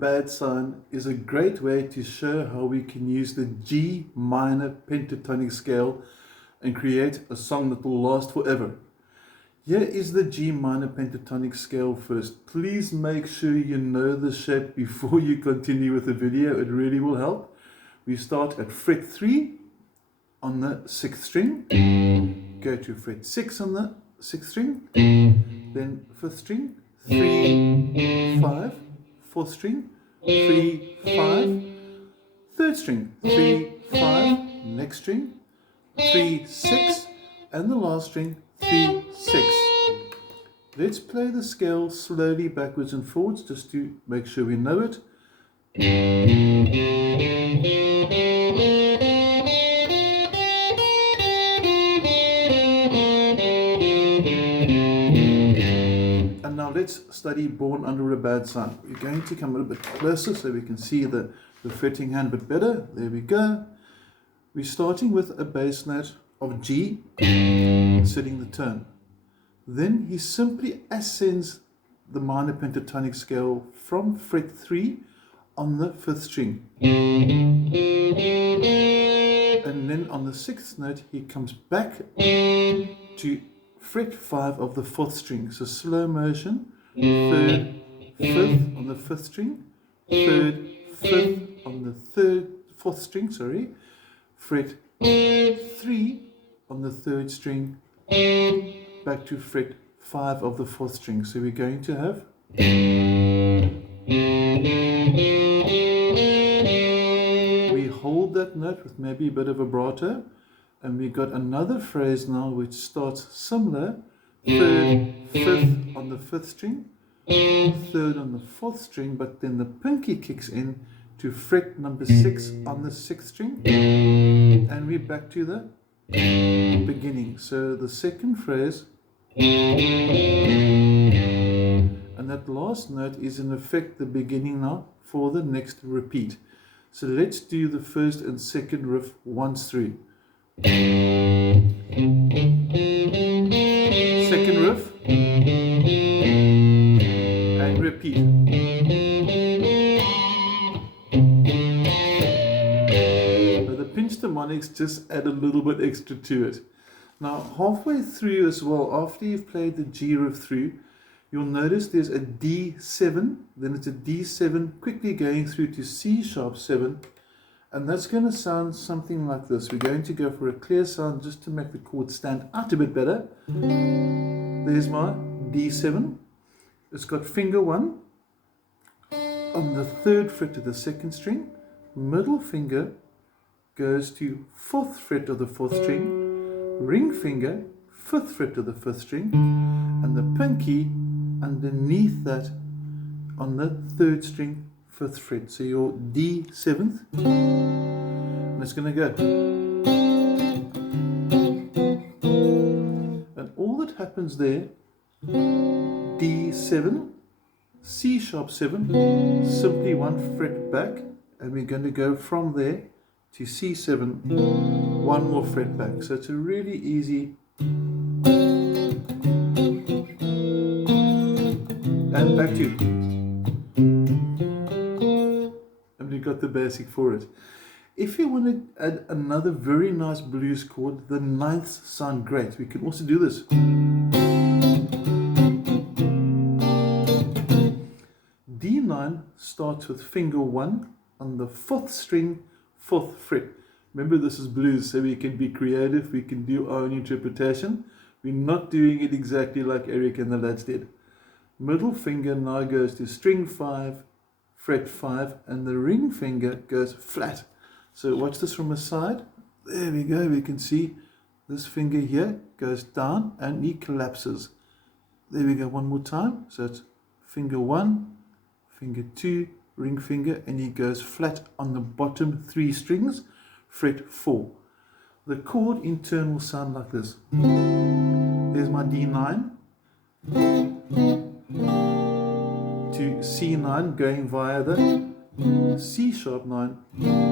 bad sign is a great way to show how we can use the G minor pentatonic scale and create a song that will last forever. Here is the G minor pentatonic scale first. Please make sure you know the shape before you continue with the video. It really will help. We start at fret 3 on the 6th string, go to fret 6 on the 6th string, then 5th string, 3, 5, 4th string, 3, 5, 3rd string, 3, 5, next string, 3, 6, and the last string, 3, 6. Let's play the scale slowly backwards and forwards just to make sure we know it. And now let's study Born Under a Bad Sign. We're going to come a little bit closer so we can see the fretting hand a bit better. There we go. We're starting with a bass note of G, setting the tone. Then he simply ascends the minor pentatonic scale from fret 3 on the 5th string. And then on the 6th note, he comes back to fret 5 of the 4th string. So slow motion, 3rd, 5th on the 5th string, 3rd, 5th on the 4th string, fret 3 on the 3rd string, back to fret 5 of the 4th string. So we're going to have we hold that note with maybe a bit of vibrato, and we got another phrase now which starts similar, 3rd, 5th on the 5th string, 3rd on the 4th string, but then the pinky kicks in to fret number 6 on the 6th string, and we're back to the beginning. So the second phrase, and that last note is in effect the beginning now for the next repeat. So let's do the first and second riff once through. Second riff and repeat. Now the pinched harmonics just add a little bit extra to it. Now halfway through as well, after you've played the G riff through, you'll notice there's a D7, then it's a D7 quickly going through to C sharp 7, and that's going to sound something like this. We're going to go for a clear sound just to make the chord stand out a bit better. There's my D7. It's got finger 1 on the 3rd fret of the 2nd string, middle finger goes to 4th fret of the 4th string, ring finger 5th fret of the 5th string, and the pinky underneath that on the 3rd string 5th fret. So your D7th, and it's going to go. And all that happens there, D7, C sharp 7, simply 1 fret back, and we're going to go from there to C7, 1 more fret back. So it's a really easy, and back to, and we've got the basic for it. If you want to add another very nice blues chord, the 9ths sound great. We can also do this. D9 starts with finger 1 on the 4th string, 4th fret. Remember, this is blues, so we can be creative, we can do our own interpretation. We're not doing it exactly like Eric and the lads did. Middle finger now goes to string 5, fret 5, and the ring finger goes flat. So watch this from the side. There we go, we can see this finger here goes down and he collapses. There we go, one more time. So it's finger 1, finger 2, ring finger, and he goes flat on the bottom 3 strings, fret 4. The chord in turn will sound like this. There's my D9 to C9 going via the C sharp 9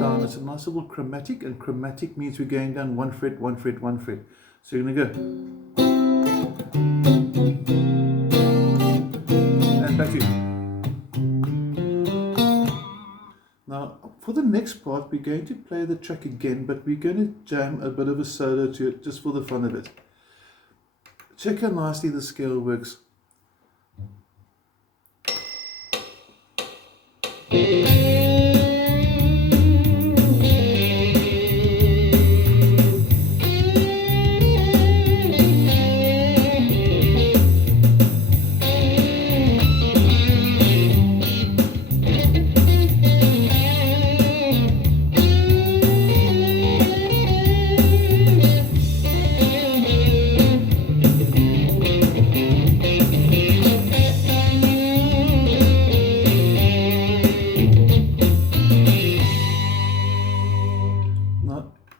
down. It's a nice little chromatic, and chromatic means we're going down 1 fret, 1 fret, 1 fret. So you're going to go. And back to for the next part, we're going to play the track again, but we're going to jam a bit of a solo to it, just for the fun of it. Check how nicely the scale works.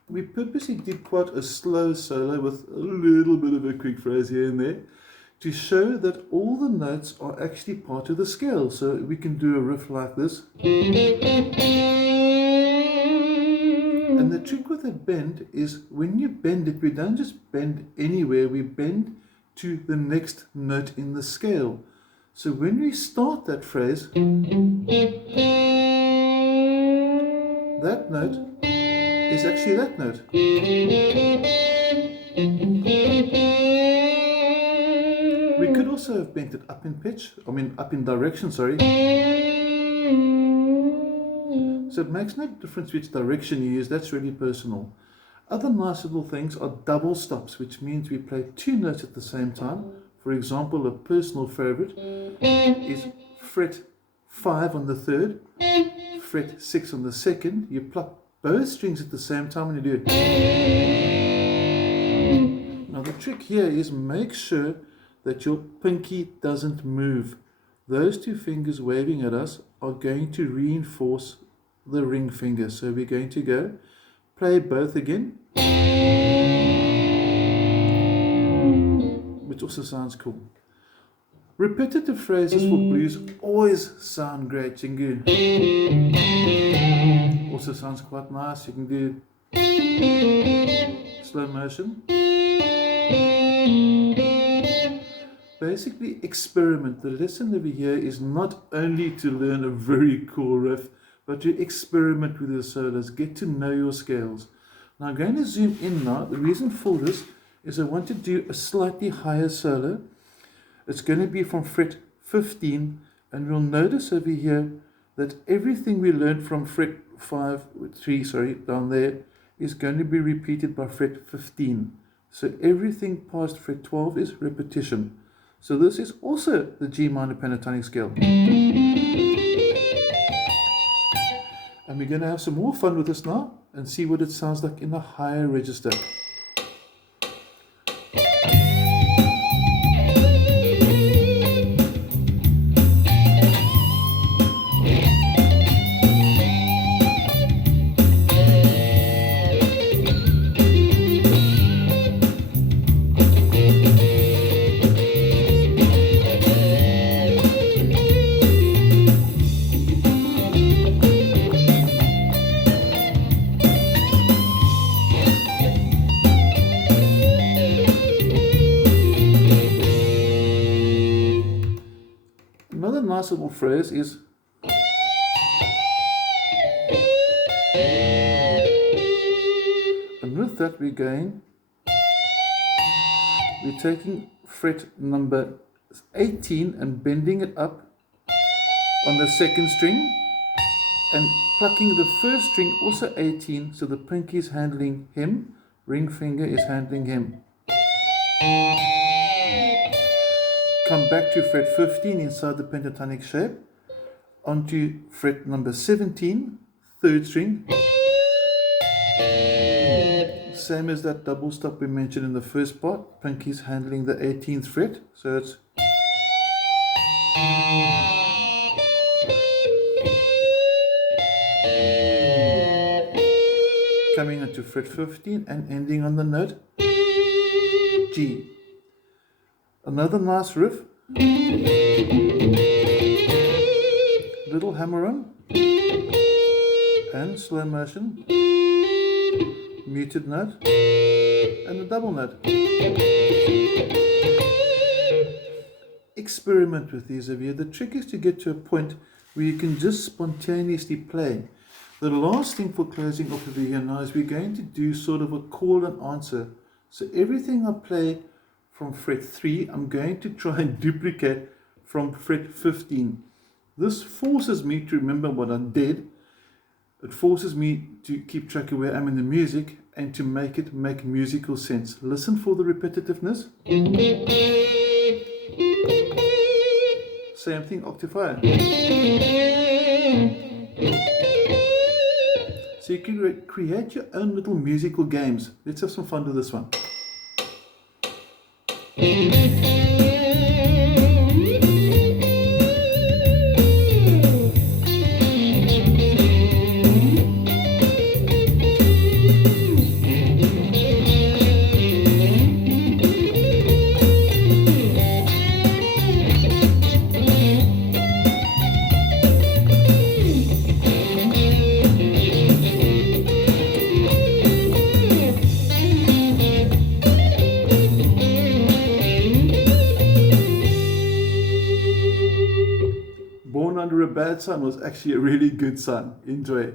We purposely did quite a slow solo with a little bit of a quick phrase here and there to show that all the notes are actually part of the scale. So we can do a riff like this. And the trick with a bend is when you bend it, we don't just bend anywhere, we bend to the next note in the scale. So when we start that phrase, that note is actually that note. We could also have bent it up in pitch, up in direction, sorry. So it makes no difference which direction you use, that's really personal. Other nice little things are double stops, which means we play two notes at the same time. For example, a personal favorite is fret 5 on the third, fret 6 on the second. You pluck both strings at the same time when you do it. Now the trick here is make sure that your pinky doesn't move. Those two fingers waving at us are going to reinforce the ring finger. So we're going to go play both again, which also sounds cool. Repetitive phrases for blues always sound great. You can do, also sounds quite nice. You can do slow motion. Basically experiment. The lesson over here is not only to learn a very cool riff, but to experiment with your solos, get to know your scales. Now I'm going to zoom in now. The reason for this is I want to do a slightly higher solo. It's going to be from fret 15, and you'll notice over here that everything we learned from fret 3 down there is going to be repeated by fret 15. So everything past fret 12 is repetition. So this is also the G minor pentatonic scale. And we're going to have some more fun with this now and see what it sounds like in a higher register. Another nice little phrase is and with that we're taking fret number 18 and bending it up on the second string and plucking the first string also 18, so the pinky is handling him, ring finger is handling him. Come back to fret 15 inside the pentatonic shape, onto fret number 17, third string. Same as that double stop we mentioned in the first part, pinky's handling the 18th fret, so it's coming into fret 15 and ending on the note G. Another nice riff, little hammer on and slow motion, muted note and a double note. Experiment with these of you. The trick is to get to a point where you can just spontaneously play. The last thing for closing off the video now is we're going to do sort of a call and answer. So everything I play from fret 3, I'm going to try and duplicate from fret 15. This forces me to remember what I did. It forces me to keep track of where I'm in the music and to make it make musical sense. Listen for the repetitiveness. Same thing, octave higher. So you can create your own little musical games. Let's have some fun with this one. Born Under a Bad Sun was actually a really good sun. Enjoy.